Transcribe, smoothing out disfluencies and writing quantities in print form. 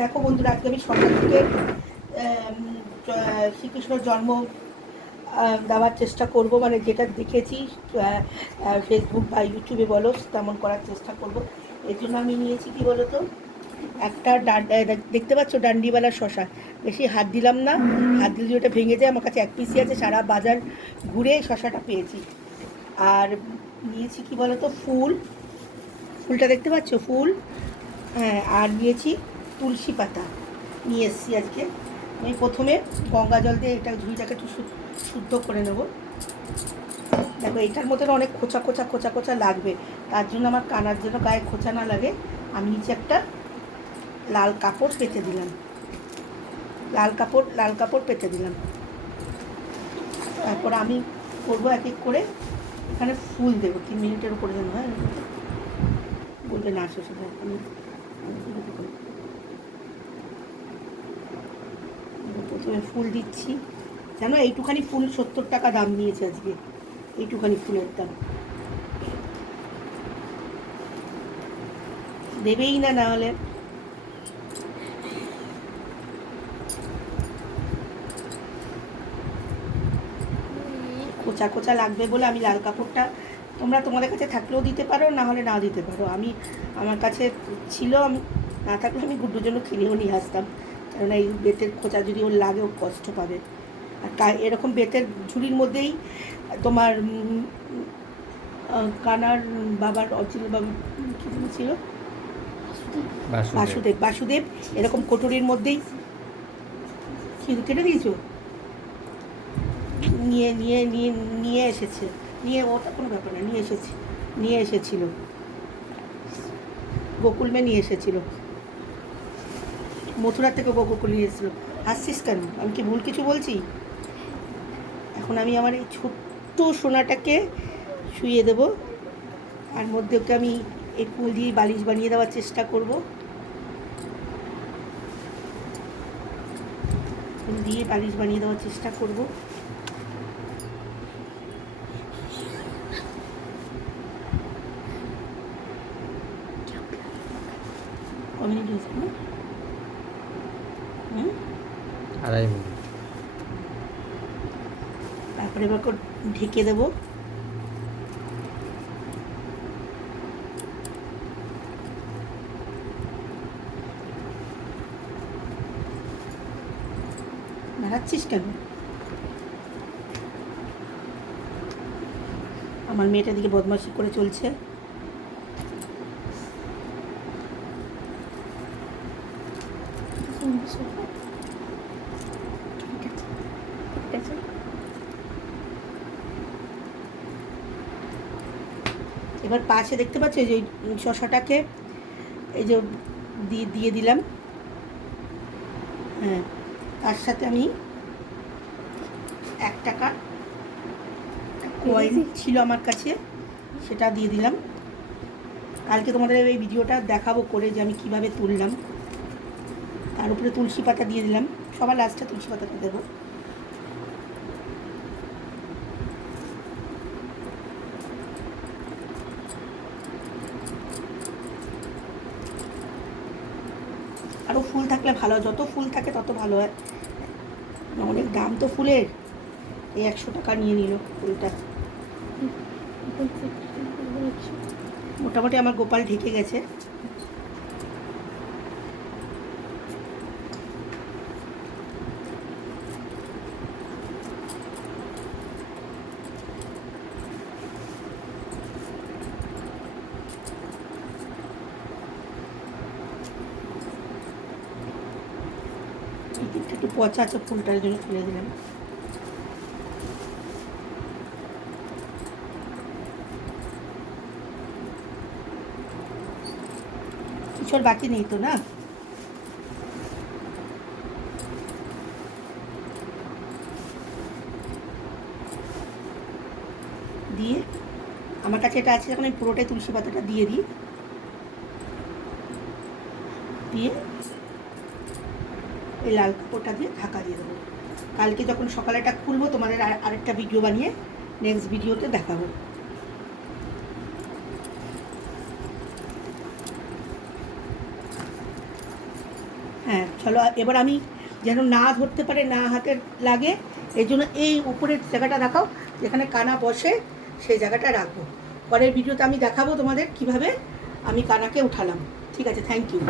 দেখো বন্ধুরা, আজকে আমি সকাল থেকে শ্রীকৃষ্ণর জন্ম দেওয়ার চেষ্টা করব, মানে যেটা দেখেছি ফেসবুক বা ইউটিউবে বলো তেমন করার চেষ্টা করব। এর জন্য আমি নিয়েছি কি বলো তো, একটা দেখতে পাচ্ছ ডান্ডিওয়ালা শশা। বেশি হাত দিলাম না, হাত দিলে ওটা ভেঙে যায়। আমার কাছে এক পিসি আছে, সারা বাজার ঘুরে শশাটা পেয়েছি। আর নিয়েছি কি বলো তো, ফুলটা দেখতে পাচ্ছ, ফুল। হ্যাঁ, আর নিয়েছি তুলসী পাতা নিয়ে এসেছি আজকে। আমি প্রথমে গঙ্গা জল দিয়ে এটা ঝুড়িটাকে একটু শুদ্ধ করে নেব। দেখো এটার মধ্যে অনেক খোঁচা খোঁচা খোঁচা খোঁচা লাগবে, তার জন্য আমার কানার জন্য গায়ে খোঁচা না লাগে আমি নিচে একটা লাল কাপড় পেতে দিলাম। লাল কাপড় পেতে দিলাম। তারপর আমি করবো এক এক করে এখানে ফুল দেবো। 3 মিনিটের উপরে যেন হয়, বলবে না শ্বশুর আমি প্রথমে ফুল দিচ্ছি। জানো এইটুখানি ফুল 70 টাকা দাম নিয়েছে আজকে, এইটুখানি ফুলের দাম। দেবেই না, না হলে খোঁচা খোঁচা লাগবে বলে আমি লাল কাপড়টা, তোমরা তোমাদের কাছে থাকলেও দিতে পারো, না হলে নাও দিতে পারো। আমার কাছে ছিল, আমি না থাকলে আমি গুড্ডুর জন্য কিনেও নিয়ে আসতাম, কারণ এই বেতের খোঁচা যদি ওর লাগে ও কষ্ট পাবে। আর এরকম বেতের ঝুড়ির মধ্যেই তোমার কানার বাবার অরিজিনাল বাবা কী ছিল, বাসুদেব এরকম কোটরির মধ্যেই কেটে দিয়েছো, নিয়ে নিয়ে নিয়ে নিয়ে এসেছে। ওটা কোনো ব্যাপার না, নিয়ে এসেছিল গোকুলমে, নিয়ে এসেছিল মথুরা থেকে গোকুল নিয়ে এসেছিলো। হাসছিস কেন? আমি কি ভুল কিছু বলছি? এখন আমি আমার এই ছোট্ট সোনাটাকে শুইয়ে দেব, আর মধ্যে ওকে আমি এই ফুল দিয়ে বালিশ বানিয়ে দেওয়ার চেষ্টা করব। ফুল দিয়ে বালিশ বানিয়ে দেওয়ার চেষ্টা করব। কমিউনিটি হয়েছে না, 2.5 মিনিট। তারপরে এবার ঢেকে দেবো। নাড়াচ্ছিস কেন? আমার মেয়েটা দিকে বদমাশি করে চলছে। এবার পাশে দেখতে পাচ্ছ যে শশাটাকে এই যে দিয়ে দিলাম। হ্যাঁ, তার সাথে আমি 1 টাকার কয়েন ছিল আমার কাছে, সেটা দিয়ে দিলাম। কালকে তোমাদের এই ভিডিওটা দেখাবো করে যে আমি কিভাবে তুললাম। তার উপরে তুলসী পাতা দিয়ে দিলাম, সবার লাস্টে তুলসী পাতাটা দেবো। আরও ফুল থাকলে ভালো, যত ফুল থাকে তত ভালো হয়। অনেক দাম তো ফুলের, এই 100 টাকা নিয়ে নিল ফুলটা। মোটামুটি আমার গোপাল ঢেকে গেছে। এই দিকটা একটু পচা আছে, ফুলটার জন্য তুলে দিলাম। কিছু আর বাকি নেই তো, না? দিয়ে আমার কাছে এটা আছে, এখন আমি পুরোটাই তুলসী পাতাটা দিয়ে দিই। দিয়ে এই লাল কাপড়টা দিয়ে ঢাকা দিয়ে দেবো। কালকে যখন সকালে এটা খুলবো তোমাদের আরেকটা ভিডিও বানিয়ে নেক্সট ভিডিওতে দেখাবো। হ্যাঁ চলো এবার আমি যেন না ধরতে পারে, না হাতে লাগে, এই জন্য এই উপরের জায়গাটা দেখাও যেখানে কানা বসে সেই জায়গাটা রাখবো। পরের ভিডিওতে আমি দেখাবো তোমাদের কিভাবে আমি কানাকে উঠালাম। ঠিক আছে, থ্যাংক ইউ।